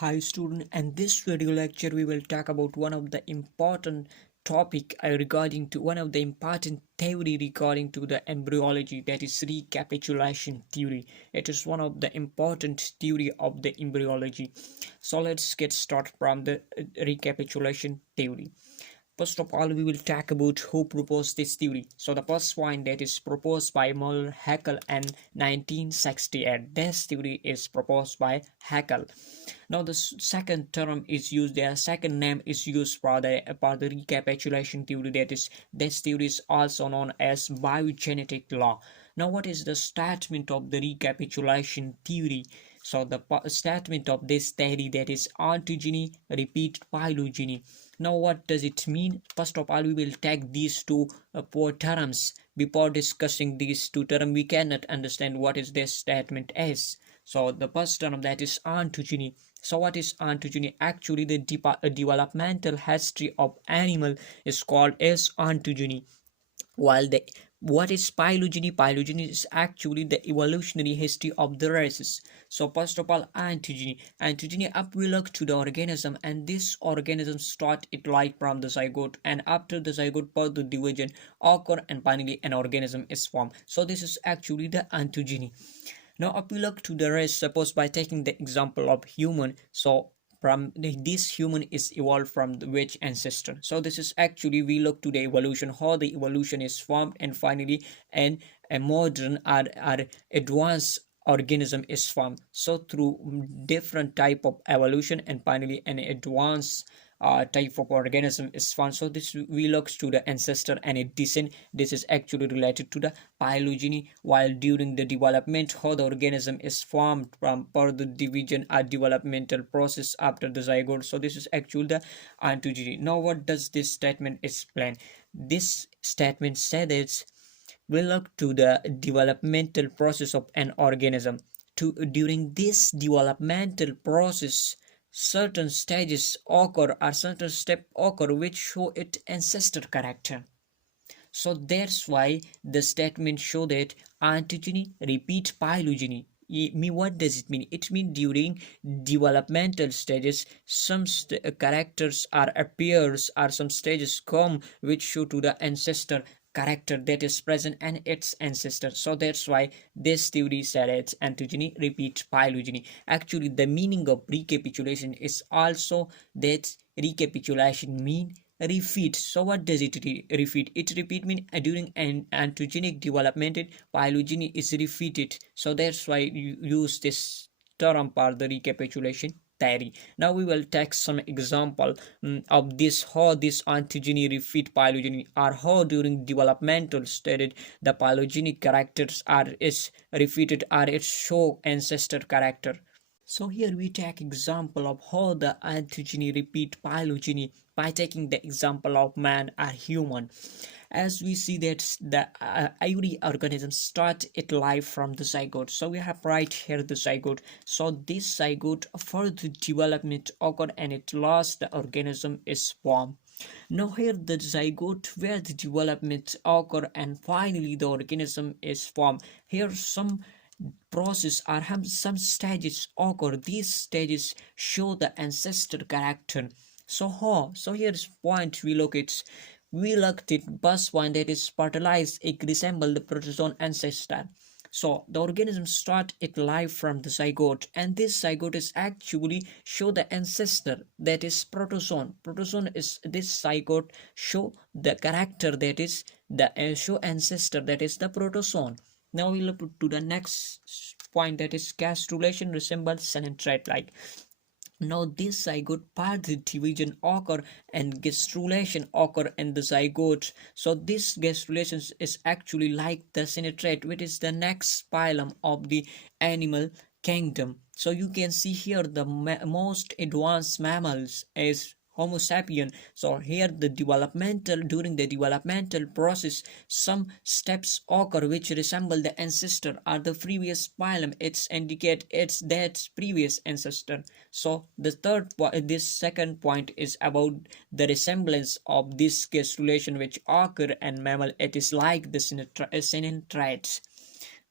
Hi student, and this video lecture we will talk about one of the important topic regarding to one of the important theory regarding to the embryology, that is recapitulation theory. It is one of the important theory of the embryology. So let's get started from the recapitulation theory. First of all, we will talk about who proposed this theory. So the first point, that is proposed by Muller Haeckel in 1968. This theory is proposed by Haeckel. Now the second term is used, their second name is used for the recapitulation theory, that is this theory is also known as biogenetic law. Now what is the statement of the recapitulation theory? So the statement of this theory, that is ontogeny repeat phylogeny. Now what does it mean? First of all, we will take these two terms. Before discussing these two terms, we cannot understand what is this statement is. So the first term, that is ontogeny. So what is ontogeny? Actually the developmental history of animal is called as ontogeny, while the what is phylogeny? Phylogeny is actually the evolutionary history of the races. So first of all, ontogeny up we look to the organism, and this organism start it life from the zygote, and after the zygote further division occur, and finally an organism is formed. So this is actually the ontogeny. Now if we look to the rest, suppose by taking the example of human, so from this human is evolved from which ancestor? So this is actually we look to the evolution, how the evolution is formed, and finally a modern or advanced organism is formed. So through different type of evolution, and finally an advanced type of organism is found. So this we looks to the ancestor and a descent. This is actually related to the phylogeny, while during the development how the organism is formed from further division or developmental process after the zygote. So this is actually the ontogeny. Now what does this statement explain? This statement says we look to the developmental process of an organism. During this developmental process, certain stages occur or certain steps occur which show its ancestor character. So that's why the statement show that ontogeny repeat phylogeny. What does it mean? It means during developmental stages some characters or appears, or some stages come which show to the ancestor character that is present and its ancestor. So that's why this theory said it's ontogeny repeat phylogeny. Actually the meaning of recapitulation is also that recapitulation mean repeat. So what does it repeat? It repeat mean during an ontogenic development phylogeny is repeated. So that's why you use this term for the recapitulation theory. Now we will take some example of this, how this ontogeny repeat phylogeny, or how during developmental stage the phylogenic characters are is repeated or it show ancestor character. So here we take example of how the ontogeny repeat phylogeny by taking the example of man or human. As we see that the every organism start its life from the zygote. So we have right here the zygote. So this zygote further development occur, and at last the organism is formed. Now here the zygote where the development occur, and finally the organism is formed. Here some process or some stages occur. These stages show the ancestor character. So how? So here's point we look at. We looked at first point, that is fertilized egg resemble the protozoan ancestor. So the organism start its life from the zygote, and this zygote is actually show the ancestor, that is protozoan. Protozoan is this zygote show the character, that is the show ancestor, that is the protozoan. Now we look to the next point, that is gastrulation resembles synentrate like. Now this zygote part division occur and gastrulation occur in the zygote. So this gastrulation is actually like the synentrate, which is the next phylum of the animal kingdom. So you can see here the most advanced mammals is Homo sapien. So here the developmental, during the developmental process some steps occur which resemble the ancestor or the previous phylum. It's indicate it's that previous ancestor. So the this second point is about the resemblance of this gastrulation which occur in mammal. It is like the synentrates.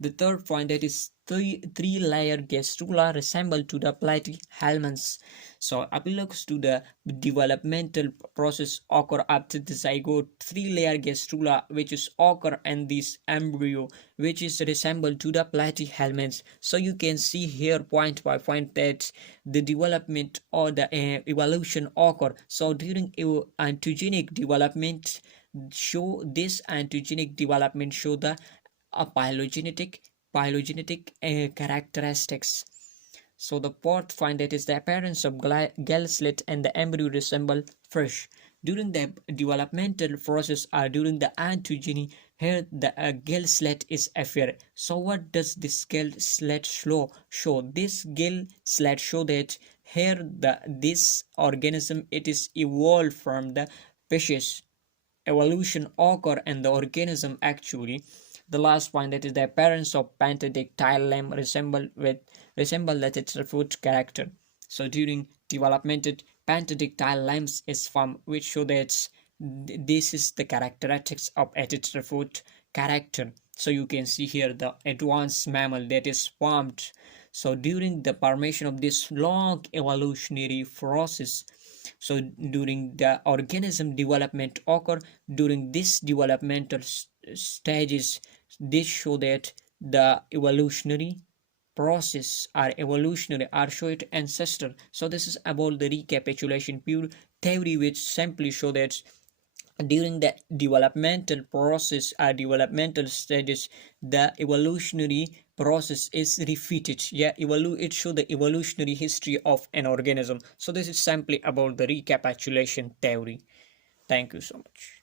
The third point, that is three-layer gastrula resemble to the platyhelminths. So appeals to the developmental process occur after the zygote. Three-layer gastrula which is occur in this embryo which is resemble to the platyhelminths. So you can see here point by point that the development or the evolution occur. So during ontogenic development show this ontogenic development show the phylogenetic characteristics. So the fourth find, that is the appearance of gall slit and the embryo resemble fish. During the developmental process or during the ontogeny, here the gall slit is appear. So what does this gall slit show? This gall slit show that here this organism it is evolved from the fishes. Evolution occur in the organism actually. The last point, that is the appearance of pentadactyl limb resemble the tetrafoot character. So during developmental pentadactyl limbs is formed which show that this is the characteristics of a tetrafoot character. So you can see here the advanced mammal that is formed. So during the formation of this long evolutionary process, so during the organism development occur during this developmental stages, this show that the evolutionary process or evolutionary or show it ancestral. So this is about the recapitulation pure theory which simply show that during the developmental process or developmental stages the evolutionary process is repeated. Yeah, it show the evolutionary history of an organism. So this is simply about the recapitulation theory. Thank you so much.